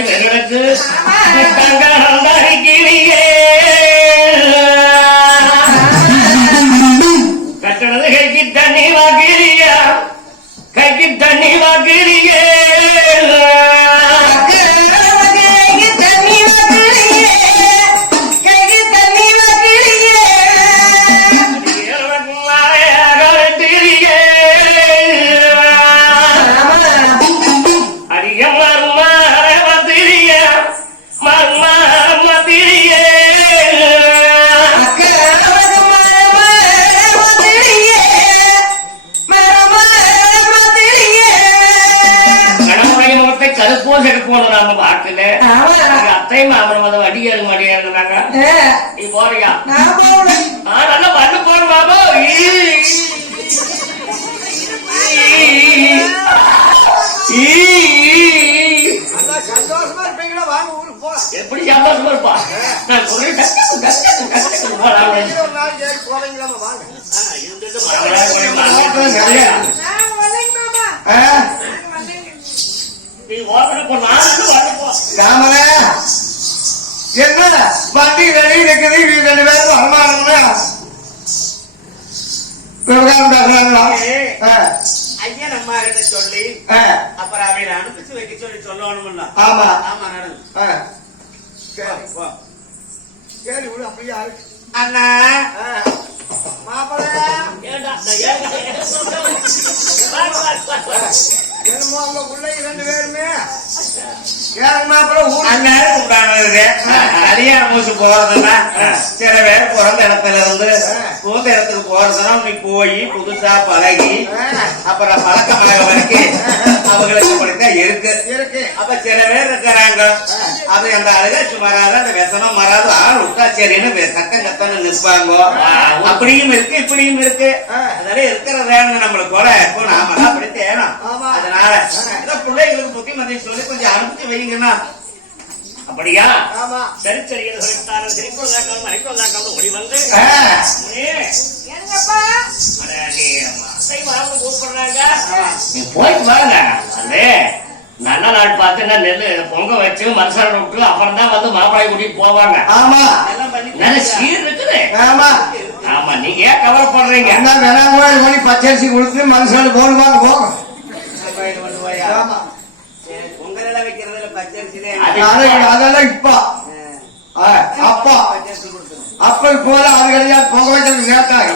மாடி கிடக்கு கட்டணது கைக்கு தண்ணி வாக்கிறியா கைக்கு தண்ணி வாக்கிறியே அத்தையும் அவரும் அதை வடிகேறு மடியாருங்கிறாங்க நீ போறியா நல்லா பண்ணு போற பாபு எப்படி சந்தோஷமா இருப்பா நான் என்ன வண்டி வெளியே இருக்குது 2 பேரும் வரமானோம்னா ஐயா நம்ம கிட்ட சொல்லி அப்புறம் அவரை அனுப்பிச்சு வைக்க சொல்லி சொல்லணும்ல. ஆமா ஆமா நடந்து கேள்வி விடு அப்படியே அண்ணா மாப்பிள்ள பிள்ளை 2 பேருமே கல்யாணம் மூச்சு போறதுன்னா சில பேர் பிறந்த இடத்துல இருந்து புகுந்த இடத்துக்கு போறதுன்னா நீ போய் புதுசா பழகி அப்புறம் பழக்கமாக வரைக்கும் அவங்களுக்கு இப்படித்தான் இருக்கு. அப்ப சில பேர் இருக்கிறாங்க அது அந்த அழகாட்சி மராது அந்த व्यसனம் மராது ஆள் விட்டா சரின்னு சத்தம் கத்தன்னு நிற்பாங்க. அப்படியும் இருக்கு இப்படியும் இருக்கு. அதனால இருக்கிறதான நம்மளுக்கு கூட இப்போ நாம அப்படி தேணும். அதனால பிள்ளைங்களுக்கு புத்திமதி சொல்லி கொஞ்சம் அனுப்பிச்சு வைங்கன்னா அப்படியா சரி சரி சிரிப்பதாக்காமல் மறைப்பதாக்காமல் ஓடி வந்து கூப்பிடுறாங்க நீ போயிட்டு வாங்க அது நல்ல நாள் பார்த்து நெல்லு பொங்க வச்சு மனசார விட்டு அப்புறம் தான் வந்து மாப்பிள்ளை கூட்டிட்டு போவாங்க. ஆமா நல்ல சீர் இருக்குது. ஆமா ஆமா நீங்க ஏன் கவலைப்படுறீங்க பச்சரிசி கொடுத்து மனசார போடுவாங்க போங்க பொங்கல் வைக்கிறதுல பச்சரிசி அதெல்லாம் இப்ப அப்பா அப்ப போல அது கிடையாது பொங்க வைக்கிறது சேர்த்தாங்க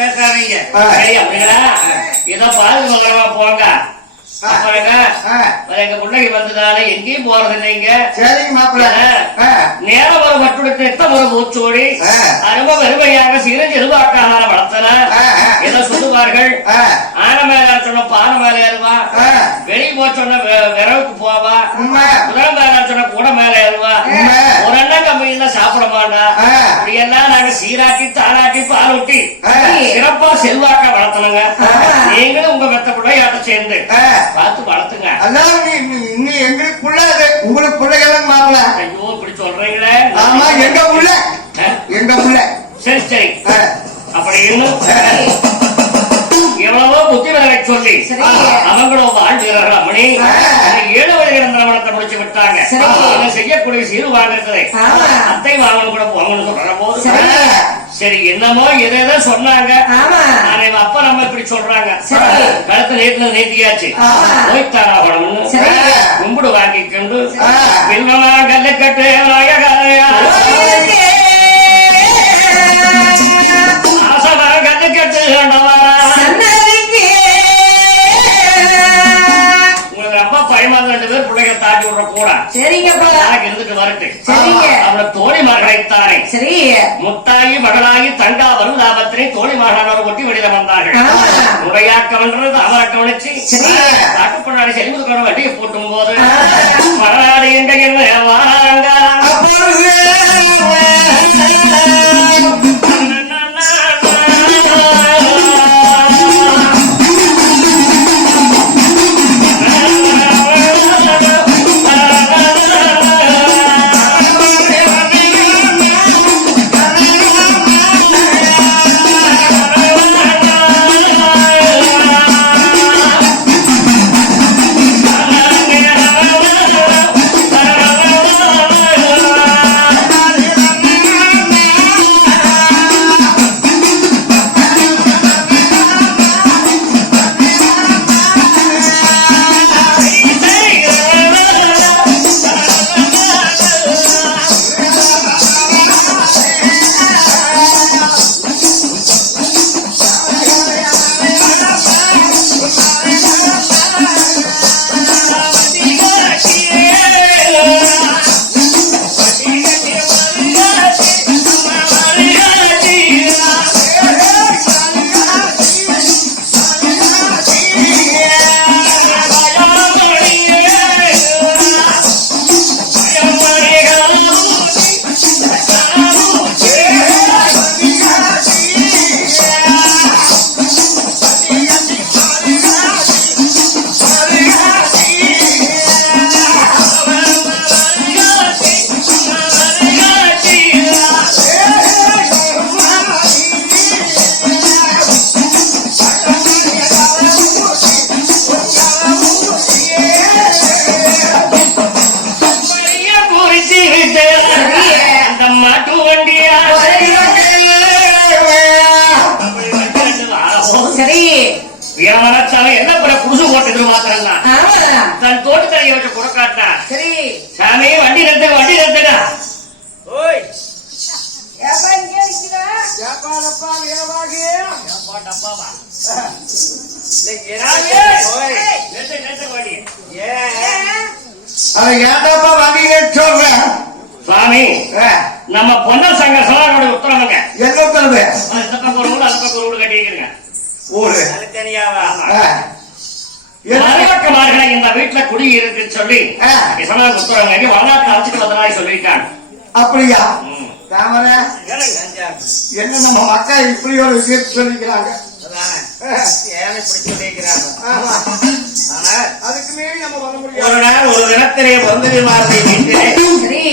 பேசாதீங்க ஏதோ பால் மங்களமா போங்க. எங்க பிள்ளைக்கு வந்ததால எங்கேயும் போறது இல்லைங்க. சரிங்க மாப்பிள்ள நேரம் ஒரு மட்டும் எத்தனை ஒரு மூச்சோடி ரொம்ப வெறுமையாக சிறந்து எதிர்பார்க்காத வளர்த்தன ஏதோ சொல்லுவார்கள். ஆனை மேல சொன்ன பானை மேல ஏறுவா, வெளியே போ சொன்ன விரவுக்கு போவா, குதிரை மேல சொன்ன கூட மேல ஏறுவா, ஒரு எண்ணெய் கம்மியில சாப்பிட மாட்டா. இப்படியெல்லாம் நாங்க சீராட்டி தாளாட்டி பால் ஊட்டி சிறப்பா செல்வாக்க வளர்த்தனுங்க. நீங்களும் உங்க வெத்த பிள்ளையாட்ட சேர்ந்து பார்த்து வளர்த்துங்க. நீ எங்களுக்கு புள்ள உங்களுக்கு பிள்ளைகள் மாப்பிள்ள. ஐயோ இப்படி சொல்றீங்களே. ஆமா எங்க புள்ள எங்க புள்ள. சரி சரி அப்படி இன்னும் எவ்வளவோ புத்திமதிகளை சொல்லி அவங்களும் வாழ்கிறார்கள். அம்மணி 7 வயது நிரந்தரமணத்தை முடிச்சு விட்டாங்க. செய்யக்கூடிய சீரு வாங்குறது அத்தை வாங்கணும் கூட போங்கன்னு சொல்ற போது சரி என்னமோ எதோ சொன்னாங்க. அப்ப நம்ம இப்படி சொல்றாங்க கழுத்து நேற்று நேத்தியாச்சு போய்த்தாராகணும்னு கும்பிடு வாங்கி கொண்டு பின்னமா கல்லுக்கட்டு ஆசனா கல்லுக்கட்டு உங்களுக்கு ரொம்ப பயமா 2 பேர் பிள்ளைங்க தாட்டி விடுற கூட இருந்துட்டு வரட்டு அவளை தோழிமார்களைத்தானே முத்தாயி மகளாகி தண்டா வரும் லாபத்தினை தோழிமார்களோடு ஒட்டி வெளியில வந்தார்கள். முறையாக்கவன்றது அவரை கவனிச்சு காட்டுப்பண்ணாடி செல்வதுக்கான வட்டியை போட்டும் போது மகளாடு எங்க என்ன வாராங்க சரி வீரமனச்சாமி என்ன பிற குடிசு போட்டு எதிர்பார்க்கறான் ஆமா தன் தோட்டத்தை வச்சு கொடுக்காட்டா சரி சாமி வண்டி நிறுத்துடா ஓய் ஏப்பா இங்க நிக்கிறா ஏப்பாடப்பா வீரவாகி டப்பாவா ஓய் நிறுத்து வண்டி ஏ அது ஏன்டாப்பா வண்டின்னு சொல்றேன் சுவாமி நம்ம பொன்னர் சங்க சோழனுடைய உத்தரவுங்க என்ன உத்தரவு இந்த பக்கம் ஒரு ஊடு அந்த பக்கம் ஒரு ஊடு கட்டிக்கிறீங்க ஊரு தனியாவா மருமக்கமார்களை இந்த வீட்டுல குடி இருக்குன்னு சொல்லி சோழன் உத்தரவுங்க வரலாற்று அழைச்சிட்டு வந்தனாய் சொல்லிட்டாங்க அப்படியா தாமரை என்ன நம்ம மக்கள் இப்படி ஒரு விஷயத்தை சொல்லிக்கிறாங்க அதுக்கு மீறி நம்ம வர ஒரு முடியாது நாள் ஒரு தினத்திலே பொருந்தவிமாரத்தை வீட்டிலே சரி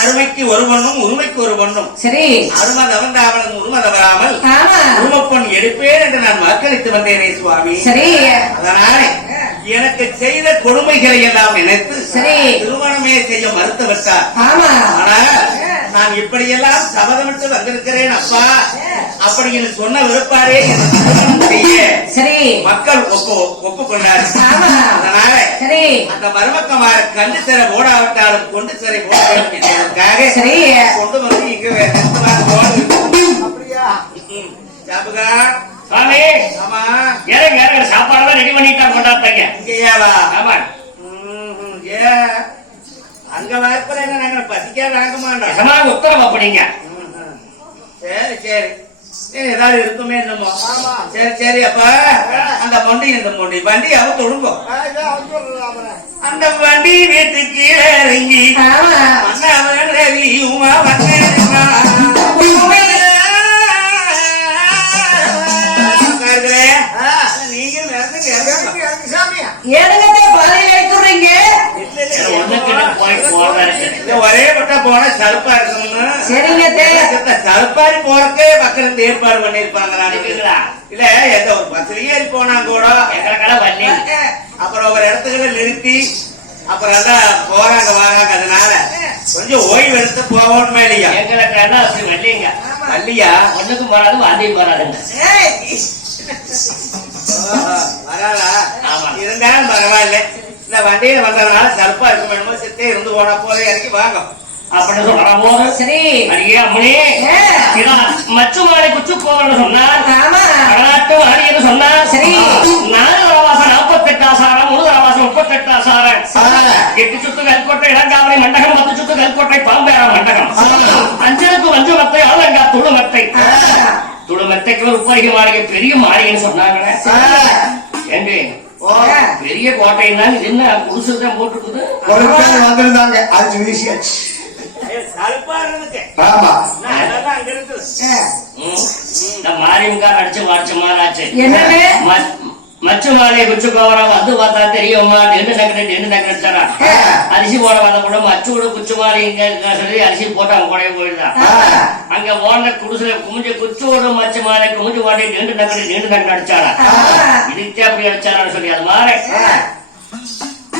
அருமைக்கு ஒரு பொண்ணும் உரிமைக்கு ஒரு பொண்ணும் சரி அரும தவந்தாவளன் உரும தவறாமல் ஆமா உருமப்பொன் எடுப்பேன் என்று நான் வாக்களித்து வந்தேனே சுவாமி சரி அதனாலே எனக்கு செய்த கொடுமைகளை எல்லாம் நினைத்து சரி. திருமணமே செய்ய மறுத்து விட்டார் ஆமா ஆனால் நான் இப்படியெல்லாம் சபதமிட்டு வந்திருக்கிறேன் அப்பா அப்படின்னு சொன்ன விருப்பாரே எனக்கு திருமணம் செய்ய சரி மக்கள் ஒப்புக்கொண்டார் ஆமா அதனால சரி அந்த மருமக்கமார கண்டு சிறை போடாவிட்டாலும் கொண்டு சிறை போட வேண்டும் என்பதற்காக சரி கொண்டு வந்து இங்க போடு அப்படியா சாப்புகா சுவாமி ஆமா இறங்க சாப்பாடு ரெடி பண்ணிட்டாங்க கொண்டாத்தாங்க இங்கேயாவா ஆமா ஏ அங்க வாய்ப்புல என்ன நாங்க பசிக்கா வாங்க மாட்டோம் சமாங்க உத்தரவு அப்படிங்க சரி சரி ஏதாவது இருக்குமே என்னமோ சரி சரி அப்ப அந்த மொண்டி இந்த மொண்டி வண்டி அவ தொழுங்கும் அந்த வண்டி வீட்டு கீழே இறங்கி ஆமா அவன் ரவியுமா வந்தேன்னா நீங்க ஏனுங்க பாதையில் எடுத்துறீங்க ஒரே பட்டா போனா சலுப்பா இருக்கணும்னு சரிங்க சலுப்பாரி போறக்கே மக்கள் இந்த ஏற்பாடு பண்ணிருப்பாங்க நினைக்கிறீங்களா இல்ல எந்த ஒரு பஸ்லயே ஏறி போனா கூட எங்களுக்கெல்லாம் வண்டி அப்புறம் ஒரு இடத்துக்குள்ள நிறுத்தி அப்புறம் அதான் போறாங்க வராங்க அதனால கொஞ்சம் ஓய்வு எடுத்து போகணுமே இல்லையா எங்களுக்கெல்லாம் அப்படி வண்டிங்க வள்ளியா ஒண்ணுக்கும் வராது வாந்தியும் வராதுங்க வராதா ஆமா. இருந்தாலும் பரவாயில்ல இந்த வண்டியில வந்ததுனால சலுப்பா இருக்கும் என்னமோ செத்தே இருந்து போனா போதே இறக்கி வாங்க அப்படின்னு சொல்ற போது சரி அடியே அம்மனே மச்சு மாலை குச்சு போகணும்னு சொன்னார் ஆமா வடநாட்டு வாணி என்று சொன்னார் சரி. 4 வரவாசம் 48 ஆசாரம் 3 வரவாசம் 38 ஆசாரம் 8 சுத்து கல்கோட்டை இளங்காவணி மண்டகம் 10 சுத்து கல்கோட்டை பாம்பேரா மண்டகம் 5க்கு வஞ்சு மத்தை ஆலங்கா துளுமத்தை துளுமத்தைக்கு ஒரு உப்பரிக மாளிகை பெரிய மாளிகைன்னு சொன்னாங்களே ஏண்டி பெரிய கோட்டைன்னா என்ன குடிசுதான் போட்டுருக்குது வந்திருந்தாங்க அது வீசியாச்சு சலுப்பா இருந்துச்சு ஆமா அதெல்லாம் அங்க இருக்குது இந்த மாரியம்கார் அடிச்சு வாடிச்ச மாறாச்சு என்னன்னு மச்சு மாலை குச்சு கோவரம் வந்து பார்த்தா தெரியுமா டென்னு நக்கடிச்சாரா அரிசி போட வந்த கூட மச்சு கூட குச்சு மாலை இங்க சொல்லி அரிசி போட்டு அவங்க கூடவே போயிடுதான் அங்க ஓன குடிசுல குமிஞ்சு குச்சோடு மச்சு மாலை குமிஞ்சு ஓடி டென்னு நக்கடி அடிச்சாரா இதுக்கே அப்படி அடிச்சாரான்னு சொல்லி அது மாறே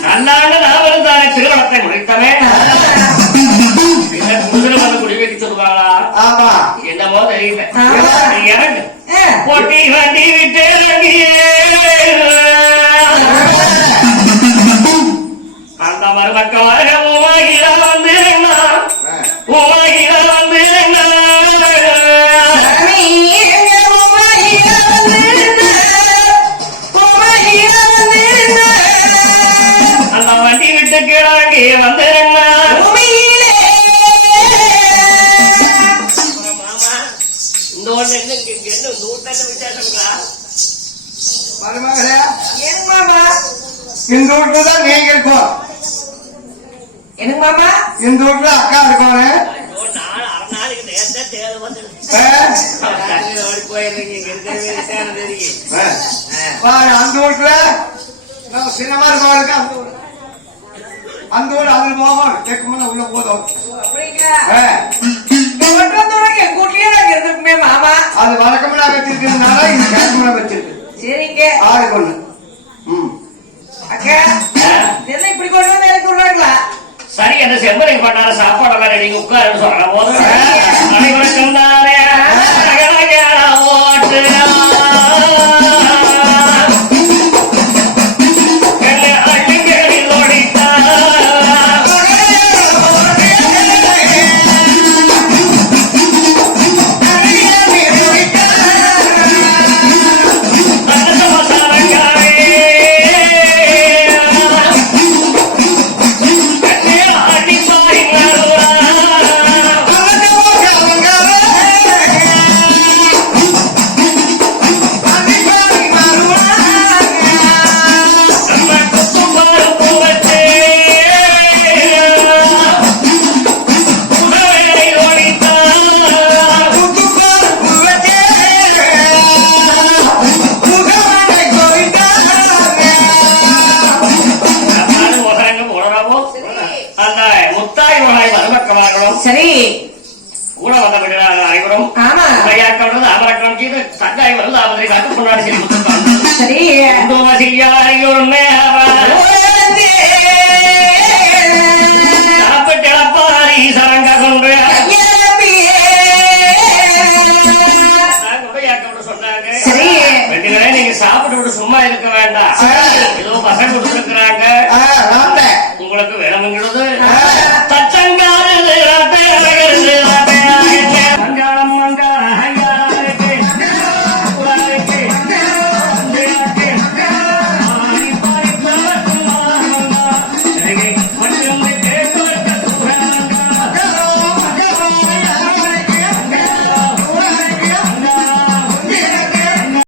நல்லாண்டு நான் இருந்தாரு திருமணத்தை முடித்தமே குடிசுல வந்து குடி வைக்க சொல்லுவாங்களா ஆமா என்னமோ தெரியல இறங்கு போட்டி வண்டி விட்டு அந்த மருமக்கமாக உமாகில வந்து அந்த வண்டி விட்டு கிளம்பி வந்து இந்த ஒண்ணு என்ன நூற்றாண்டு வித்தியாசங்களா மருமகளே இந்த வீட்டுல தான் நீங்க இருக்கோம் எனக்கு மாமா இந்த வீட்டுல அக்கா இருக்கோம் நாளைக்கு நேரத்தை தேவை வந்து போயிருந்தீங்க இங்க இருக்கிறவே விசாரணை தெரியும் அந்த வீட்டுல நம்ம சின்னமா இருக்கோம் அந்த வீடு அதுல போவோம் கேட்கும் உள்ள போதும் என் கூட்டிலே நாங்க இருந்திருக்குமே மாமா அது வழக்கமா வச்சிருக்கிறதுனால இது கேட்கமா வச்சிருக்கு சரிங்க ஆளுக்கு ஒண்ணு அக்கா என்ன இப்படி கொண்டு வந்து எனக்கு விடுறாங்களா சரி அந்த செம்மறை பண்ணார சாப்பாடெல்லாம் ரெடி உட்காருன்னு சொல்ற போது அனைவருக்கும் தானே ஓட்டு முன்னாடி சொல்லி கொடுத்துருக்காங்க. சரி ஒரு நேரம் சாப்பிட்டு இழப்பாரி சரங்க கொண்டு சொன்னாங்க. சரி பெண்களே நீங்க சாப்பிட்டு விட்டு சும்மா இருக்க வேண்டாம். ஏதோ பசங்க கொடுத்துருக்காங்க, உங்களுக்கு வேணுங்கிறது